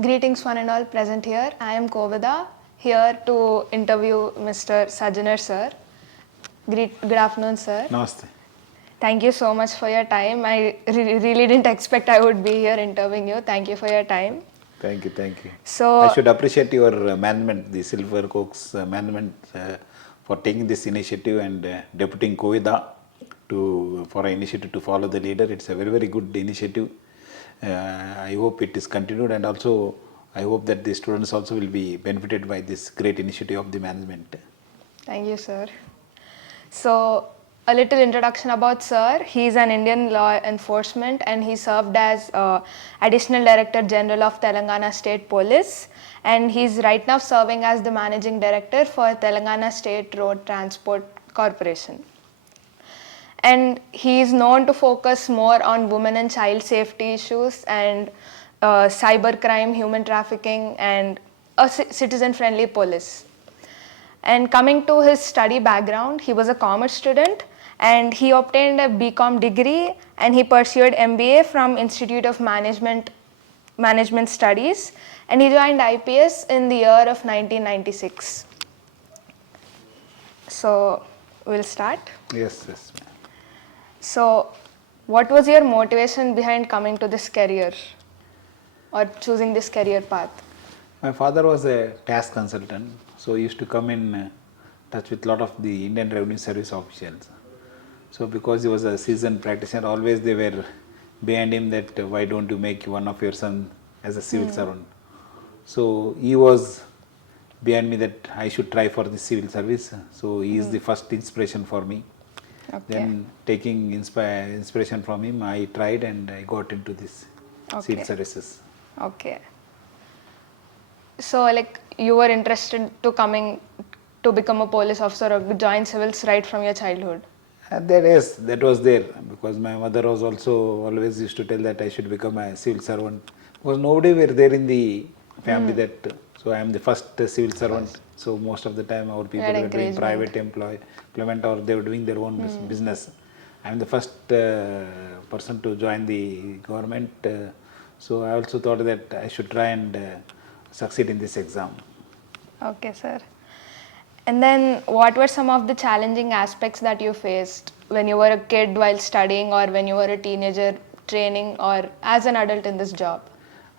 Greetings one and all present here. I am Kovida, here to interview Mr. Sajjanar sir. Good afternoon sir. Namaste. Thank you so much for your time. I really didn't expect I would be here interviewing you. Thank you for your time. Thank you, thank you. So, I should appreciate your management, the Silver Oaks management, for taking this initiative and deputing Kovida for an initiative to follow the leader. It's a very, very good initiative. I hope it is continued, and also I hope that the students also will be benefited by this great initiative of the management. Thank you sir. So, a little introduction about sir. He is an Indian law enforcement and he served as Additional Director General of Telangana State Police, and he is right now serving as the Managing Director for Telangana State Road Transport Corporation. And he is known to focus more on women and child safety issues and cybercrime, human trafficking, and a citizen-friendly police. And coming to his study background, he was a commerce student and he obtained a BCom degree and he pursued MBA from Institute of Management Studies, and he joined IPS in the year of 1996. So, we'll start. Yes, yes. So, what was your motivation behind coming to this career or choosing this career path? My father was a tax consultant, so he used to come in touch with a lot of the Indian Revenue Service officials. So because he was a seasoned practitioner, always they were behind him that why don't you make one of your son as a civil servant. So he was behind me that I should try for the civil service. So he is the first inspiration for me. Okay. Then taking inspiration from him, I tried and I got into this civil services. Okay. So, like, you were interested to become a police officer or join civils right from your childhood? And that was there because my mother was also always used to tell that I should become a civil servant because nobody were there in the family that. So I am the first civil servant. So most of the time our people were doing private employment or they were doing their own business. I am the first person to join the government. So I also thought that I should try and succeed in this exam. Okay, sir. And then what were some of the challenging aspects that you faced when you were a kid while studying or when you were a teenager training or as an adult in this job?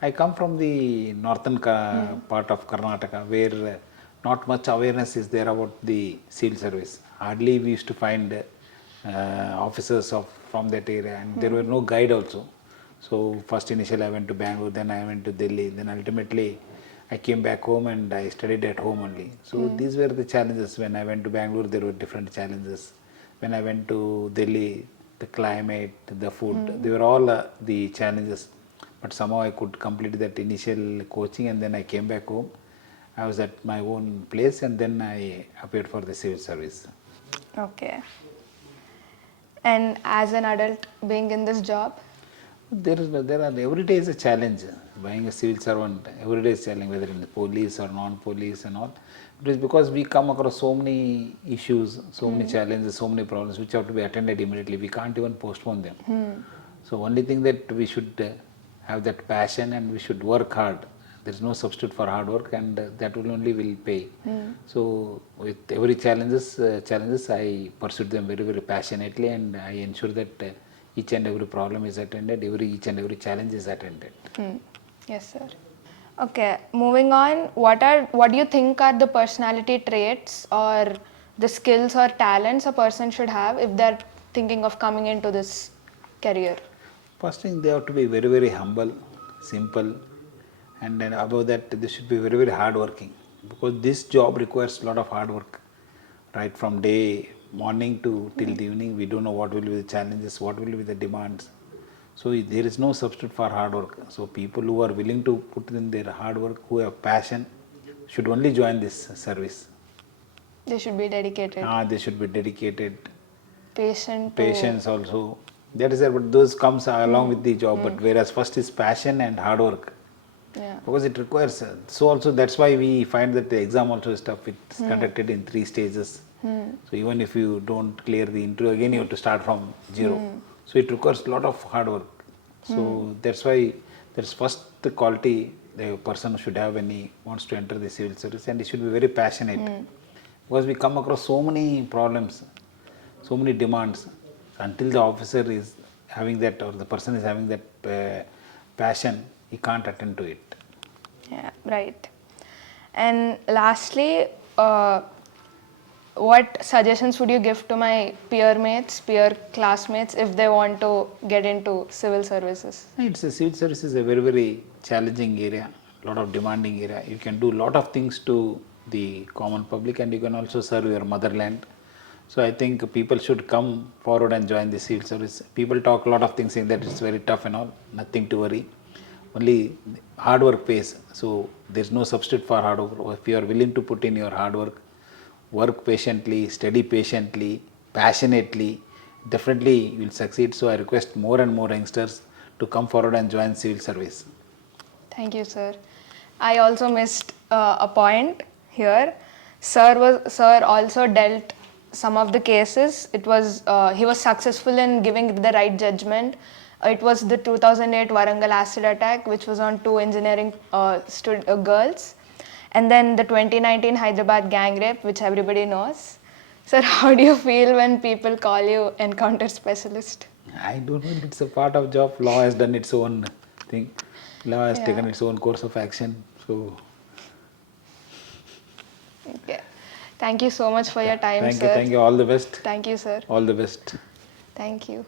I come from the northern part of Karnataka where not much awareness is there about the civil service. Hardly we used to find officers from that area, and there were no guide also. So first initially I went to Bangalore, then I went to Delhi, then ultimately I came back home and I studied at home only. So these were the challenges. When I went to Bangalore, there were different challenges. When I went to Delhi, the climate, the food, they were all the challenges. But somehow I could complete that initial coaching and then I came back home. I was at my own place and then I appeared for the civil service. Okay. And as an adult being in this job? There are every day is a challenge. Being a civil servant, every day is a challenge, whether in the police or non-police and all. It is because we come across so many issues, so many challenges, so many problems which have to be attended immediately. We can't even postpone them. So only thing that we should have that passion and we should work hard. There is no substitute for hard work, and that will only will pay. So with every challenges, I pursued them very, very passionately, and I ensure that each and every problem is attended, each and every challenge is attended. Yes, sir. Okay, moving on, what do you think are the personality traits or the skills or talents a person should have if they're thinking of coming into this career? First thing, they have to be very, very humble, simple, and then above that, they should be very, very hardworking because this job requires a lot of hard work, right from morning to till the evening. We don't know what will be the challenges, what will be the demands. So there is no substitute for hard work. So people who are willing to put in their hard work, who have passion, should only join this service. They should be dedicated. They should be dedicated. Patience also. That is there, but those comes along with the job. But whereas first is passion and hard work. Yeah. Because it requires. So also that's why we find that the exam also is tough. It's conducted in 3 stages. So even if you don't clear the interview, again you have to start from zero. So it requires a lot of hard work. So that's why that's first the quality the person should have when he wants to enter the civil service, and he should be very passionate, because we come across so many problems, so many demands. Until the officer is having that, or the person is having that passion, he can't attend to it. Yeah, right. And lastly, what suggestions would you give to my peer classmates, if they want to get into civil services? It's a civil service is a very, very challenging area, a lot of demanding area. You can do a lot of things to the common public, and you can also serve your motherland. So I think people should come forward and join the civil service. People talk a lot of things saying that it's very tough and all. Nothing to worry. Only hard work pays. So there's no substitute for hard work. If you are willing to put in your hard work patiently, study patiently, passionately, definitely you will succeed. So I request more and more youngsters to come forward and join civil service. Thank you, sir. I also missed a point here. Sir also dealt some of the cases. It was he was successful in giving the right judgment. It was the 2008 Warangal acid attack, which was on two engineering girls, and then the 2019 Hyderabad gang rape, which everybody knows. Sir, how do you feel when people call you encounter specialist? I don't know, it's a part of job. Law has done its own thing. Law has taken its own course of action. So Okay. Thank you so much for your time, sir. thank you. All the best. Thank you, sir. All the best. Thank you.